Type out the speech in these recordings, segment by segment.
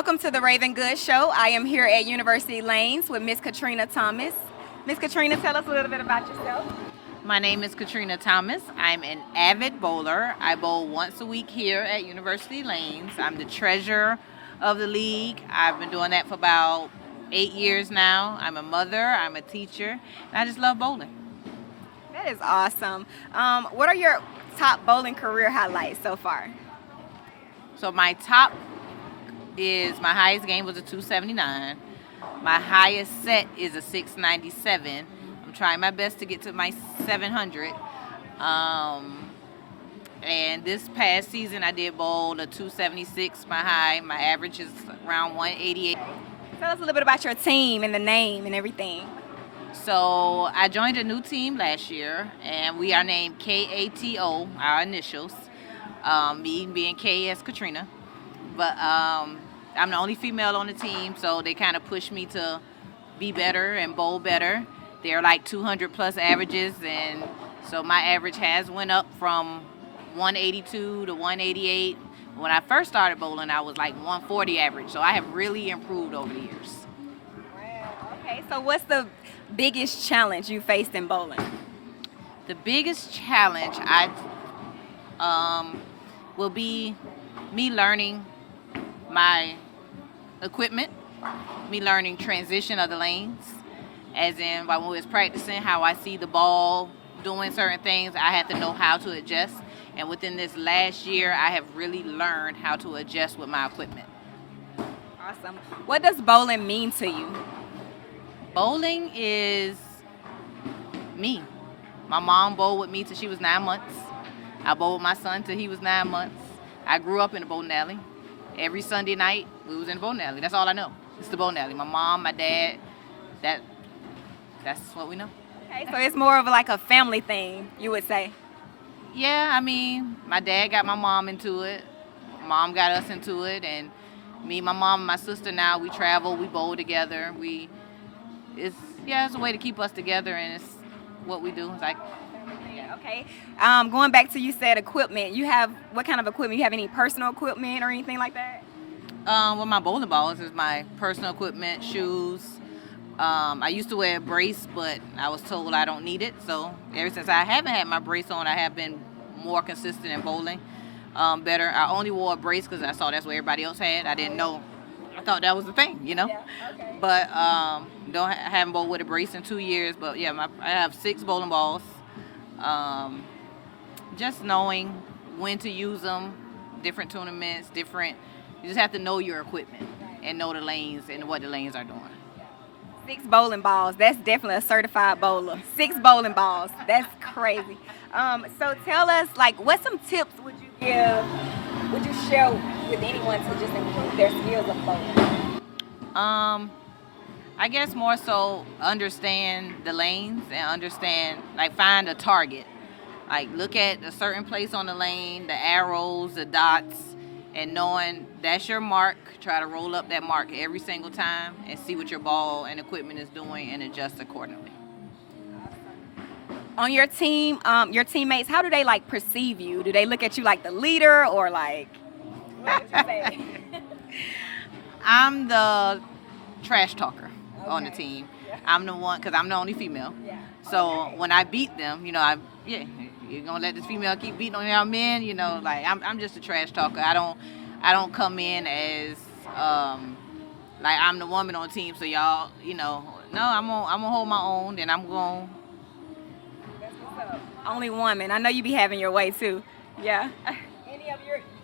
Welcome to the Raven Good Show. I am here at University Lanes with Miss Katrina Thomas. Miss Katrina, tell us a little bit about yourself. My name is Katrina Thomas. I'm an avid bowler. I bowl once a week here at University Lanes. I'm the treasurer of the league. I've been doing that for about 8 years now. I'm a mother, I'm a teacher, and I just love bowling. That is awesome. What are your top bowling career highlights so far? So my top is my highest game was a 279. My highest set is a 697. I'm trying my best to get to my 700. And this past season I did bowl a 276, my high. My average is around 188. Tell us a little bit about your team and the name and everything. So I joined a new team last year, and we are named KATO, our initials. Me being K as Katrina. But I'm the only female on the team, so they kind of push me to be better and bowl better. They're like 200 plus averages, and so my average has went up from 182 to 188. When I first started bowling, I was like 140 average, so I have really improved over the years. Wow. Okay, so what's the biggest challenge you faced in bowling? The biggest challenge will be me learning my equipment, me learning transition of the lanes, as in when we was practicing how I see the ball doing certain things, I had to know how to adjust. And within this last year, I have really learned how to adjust with my equipment. Awesome. What does bowling mean to you? Bowling is me. My mom bowled with me till she was 9 months. I bowled with my son till he was 9 months. I grew up in a bowling alley. Every Sunday night, we was in the bowling alley. That's all I know. It's the bowling alley. My mom, my dad, that's what we know. Okay, so it's more of like a family thing, you would say. Yeah, I mean, my dad got my mom into it. Mom got us into it, and me, my mom, and my sister now, we travel, we bowl together. It's a way to keep us together, and it's what we do. It's like, Yeah, okay. Going back to you said equipment. You have what kind of equipment? You have any personal equipment or anything like that? well, my bowling balls is my personal equipment, shoes. I used to wear a brace, but I was told I don't need it. So ever since I haven't had my brace on, I have been more consistent in bowling. Better. I only wore a brace because I saw that's what everybody else had. I didn't know. I thought that was the thing, you know. Yeah, okay. But haven't bowled with a brace in 2 years. But yeah, I have 6 bowling balls. Just knowing when to use them, different tournaments, different. You just have to know your equipment and know the lanes and what the lanes are doing. 6 bowling balls. That's definitely a certified bowler. 6 bowling balls. That's crazy. So tell us, like, what some tips would you give? Would you share with anyone to just improve their skills of bowling? I guess more so understand the lanes and understand, like, find a target. Like, look at a certain place on the lane, the arrows, the dots, and knowing that's your mark, try to roll up that mark every single time and see what your ball and equipment is doing and adjust accordingly. On your team, your teammates, how do they like perceive you? Do they look at you like the leader or like? What would you say? I'm the trash talker on the Okay. team. Yeah. I'm the one, because I'm the only female. Yeah. So Okay. when I beat them, you're gonna let this female keep beating on y'all men, like I'm just a trash talker. I don't come in as like I'm the woman on the team, so y'all, no, I'm gonna hold my own, and I'm gonna. That's what's up. Only woman. I know you be having your way too. Yeah.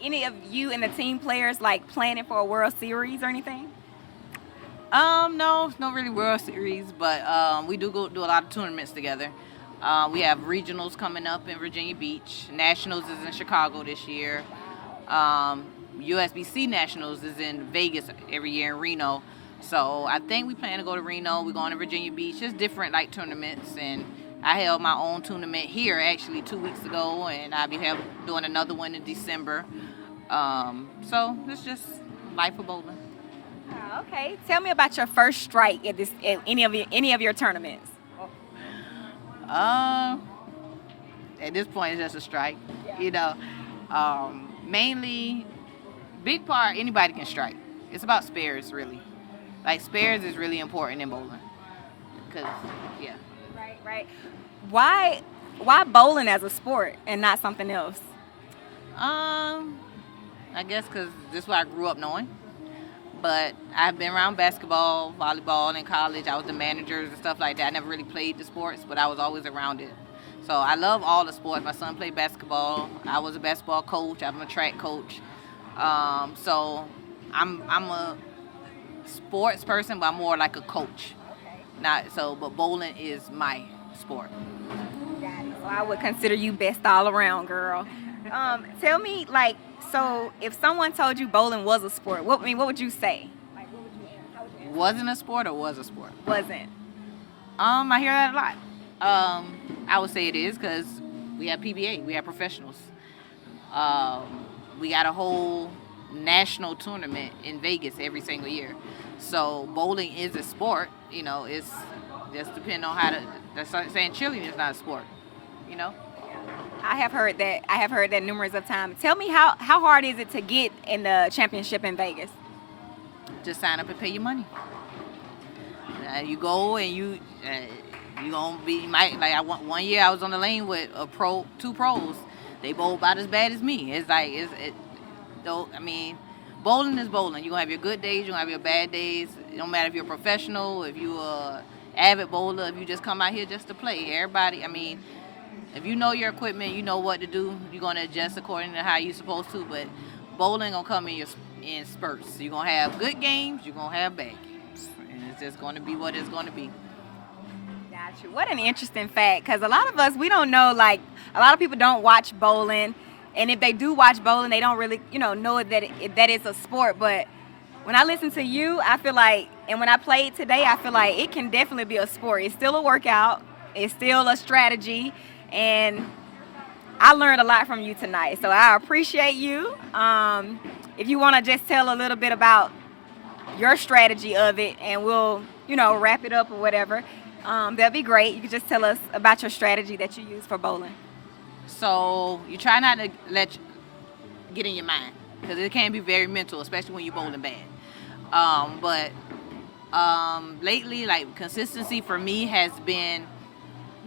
Any of you and the team players like planning for a World Series or anything? No, it's not really World Series, but we do go do a lot of tournaments together. We have regionals coming up in Virginia Beach. Nationals is in Chicago this year. USBC Nationals is in Vegas every year in Reno. So I think we plan to go to Reno. We're going to Virginia Beach. Just different like tournaments. And I held my own tournament here actually 2 weeks ago, and I'll be doing another one in December. So it's just life of bowling. Oh, okay. Tell me about your first strike at any of your tournaments. At this point, it's just a strike. Yeah. Mainly, big part, anybody can strike. it's about spares really. Like spares is really important in bowling. Cause yeah. Right, right. Why why bowling as a sport and not something else? Um, I guess because this is what I grew up knowing. But I've been around basketball, volleyball in college. I was the managers and stuff like that. I never really played the sports, but I was always around it. So I love all the sports. My son played basketball. I was a basketball coach. I'm a track coach. So I'm a sports person, but I'm more like a coach. Not so, but bowling is my sport. Got it. So I would consider you best all around, girl. Tell me, like, so if someone told you bowling was a sport, what would you say? Like, what would you, how would you answer? Wasn't a sport or was a sport? Wasn't. I hear that a lot. I would say it is because we have PBA, we have professionals. Um, we got a whole national tournament in Vegas every single year. So bowling is a sport. You know, it's just depending on how to. That's like saying cheerleading is not a sport. You know. I have heard that. I have heard that numerous of times. Tell me how hard is it to get in the championship in Vegas? Just sign up and pay your money. You go and you gonna be you might like one year I was on the lane with two pros. They bowl about as bad as me. It's like though I mean, bowling is bowling. You're gonna have your good days, you're gonna have your bad days. It don't matter if you're a professional, if you're a avid bowler, if you just come out here just to play. Everybody, I mean, if you know your equipment, you know what to do. You're gonna adjust according to how you're supposed to. But bowling gonna come in spurts. You're gonna have good games. You're gonna have bad games, and it's just gonna be what it's gonna be. Gotcha. What an interesting fact, because a lot of us we don't know. Like a lot of people don't watch bowling, and if they do watch bowling, they don't really know that it's a sport. But when I listen to you, I feel like, and when I played today, I feel like it can definitely be a sport. It's still a workout. It's still a strategy, and I learned a lot from you tonight. So I appreciate you. If you want to just tell a little bit about your strategy of it, and we'll wrap it up or whatever. That'd be great. You could just tell us about your strategy that you use for bowling. So you try not to get in your mind because it can be very mental, especially when you're bowling bad. But lately, like consistency for me has been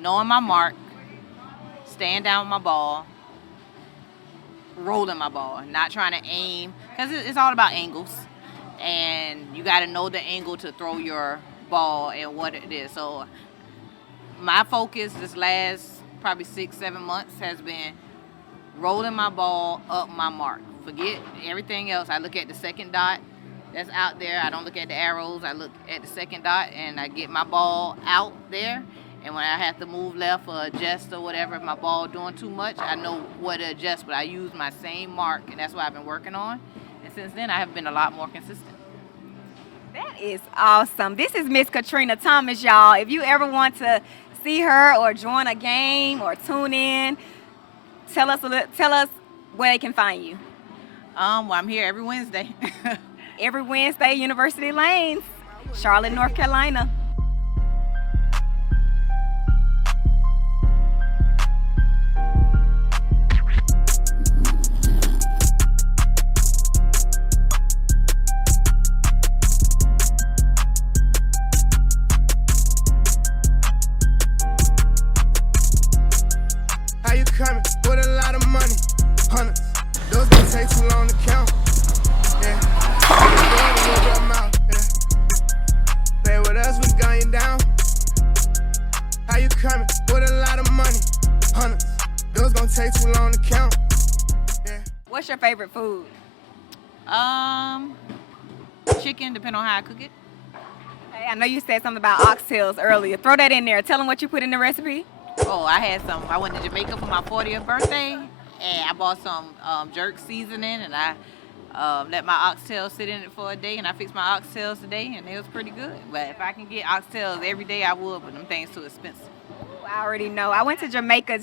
knowing my mark, staying down with my ball, rolling my ball, not trying to aim because it's all about angles, and you got to know the angle to throw your ball and what it is. So my focus this last probably 6-7 months has been rolling my ball up my mark. Forget everything else. I look at the second dot that's out there. I don't look at the arrows. I look at the second dot and I get my ball out there. And when I have to move left or adjust or whatever, if my ball doing too much, I know what to adjust. But I use my same mark, and that's what I've been working on. And since then, I have been a lot more consistent. That is awesome. This is Miss Katrina Thomas, y'all. If you ever want to see her or join a game or tune in, tell us where they can find you. Well, I'm here every Wednesday. Every Wednesday, University Lanes, Charlotte, North Carolina. How you coming with a lot of money? Hundreds. Those don't take too long to count. Yeah. Play with us, we gun you down. How you coming with a lot of money? Hundreds. Those gonna take too long to count. Yeah. What's your favorite food? Chicken, depending on how I cook it. Hey, I know you said something about oxtails earlier. Throw that in there. Tell them what you put in the recipe. Oh, I went to Jamaica for my 40th birthday, and I bought some jerk seasoning, and I let my oxtails sit in it for a day, and I fixed my oxtails today, and it was pretty good. But if I can get oxtails every day, I would, but them things too expensive. Ooh, I already know. I went to Jamaica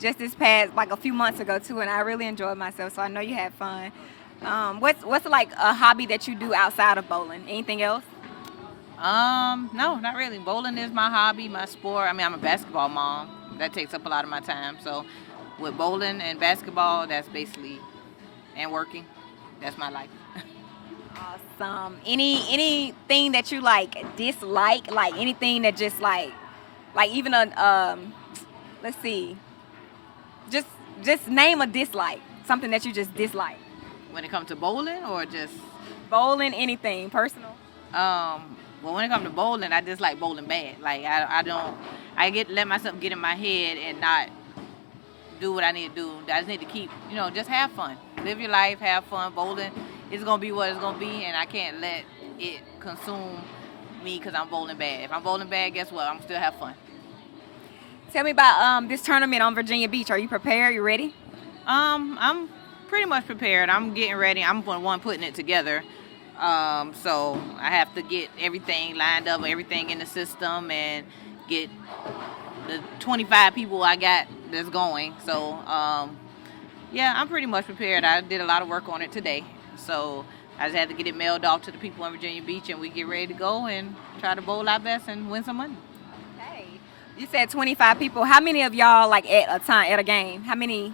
just this past, like a few months ago too, and I really enjoyed myself. So I know you had fun. What's like a hobby that you do outside of bowling? Anything else? No, not really. Bowling is my hobby, my sport. I mean, I'm a basketball mom. That takes up a lot of my time. So with bowling and basketball, that's basically, and working, that's my life. Awesome. Anything that you like dislike, like anything that just like even a let's see, just name a dislike, something that you just dislike. When it comes to bowling or just Bowling, anything personal. well, when it comes to bowling, I just like bowling bad. Like I don't, let myself get in my head and not do what I need to do. I just need to keep, just have fun, live your life, have fun. Bowling is gonna be what it's gonna be, and I can't let it consume me because I'm bowling bad. If I'm bowling bad, guess what? I'm still have fun. Tell me about this tournament on Virginia Beach. Are you prepared? You ready? I'm pretty much prepared. I'm getting ready. I'm the one putting it together. So I have to get everything lined up, everything in the system, and get the 25 people I got that's going. So, yeah, I'm pretty much prepared. I did a lot of work on it today. So I just had to get it mailed off to the people in Virginia Beach, and we get ready to go and try to bowl our best and win some money. Hey, you said 25 people. How many of y'all like at a game? How many?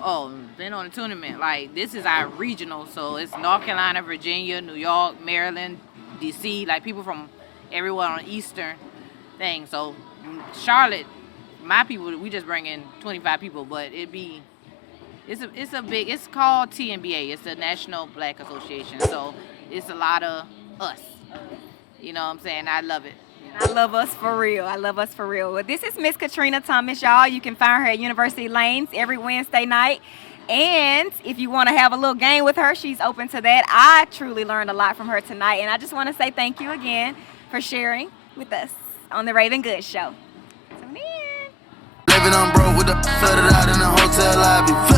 Oh, been on the tournament. Like, this is our regional, so it's North Carolina, Virginia, New York, Maryland, DC, like people from everywhere on the eastern thing. So Charlotte, my people, we just bring in 25 people, but it's called TNBA. It's the National Black Association. So it's a lot of us. You know what I'm saying? I love it. I love us for real. I love us for real. Well, this is Miss Katrina Thomas, y'all. You can find her at University Lanes every Wednesday night. And if you want to have a little game with her, she's open to that. I truly learned a lot from her tonight. And I just want to say thank you again for sharing with us on the Raven Good Show. Tune in. Living on broke with the flooded out in the hotel lobby.